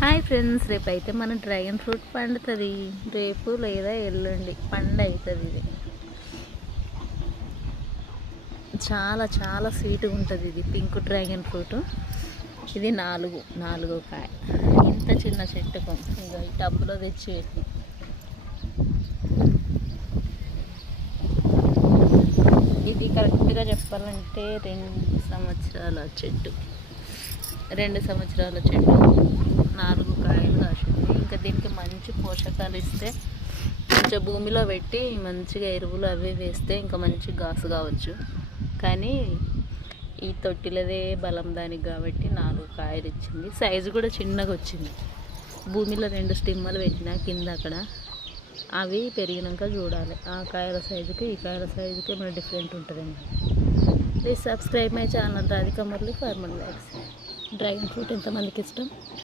Hi friends, రేపైతే మన dragon fruit పండుతుంది. రేపు లేదా ఎల్లుండి పండు అవుతుంది. ఇది చాలా చాలా స్వీట్గా ఉంటుంది. ఇది పింక్ డ్రాగన్ ఫ్రూట్. ఇది నాలుగో కాయ. ఇంత చిన్న చెట్టుకు ఇంకా ఈ టబ్బులో తెచ్చి పెట్టి ఇది కరెక్ట్గా చెప్పాలంటే 2 సంవత్సరాల చెట్టు. 2 సంవత్సరాల చెట్టు 4 కాయలు కాసింది. ఇంకా దీనికి మంచి పోషకాలు ఇస్తే, కొంచెం భూమిలో పెట్టి మంచిగా ఎరువులు అవి వేస్తే ఇంకా మంచి గాసు కావచ్చు. కానీ ఈ తొట్టిలదే బలం దానికి కాబట్టి 4 కాయలు ఇచ్చింది. సైజు కూడా చిన్నగా వచ్చింది. భూమిలో 2 స్టిమ్మలు పెట్టినా కింద అక్కడ అవి పెరిగినాక చూడాలి. ఆ కాయల సైజుకి ఈ కాయల సైజుకి ఏమైనా డిఫరెంట్ ఉంటుందండి. Please subscribe my channel Radhika Murali farmer likes. Dragon fruit ఎంతమందికి ఇష్టం?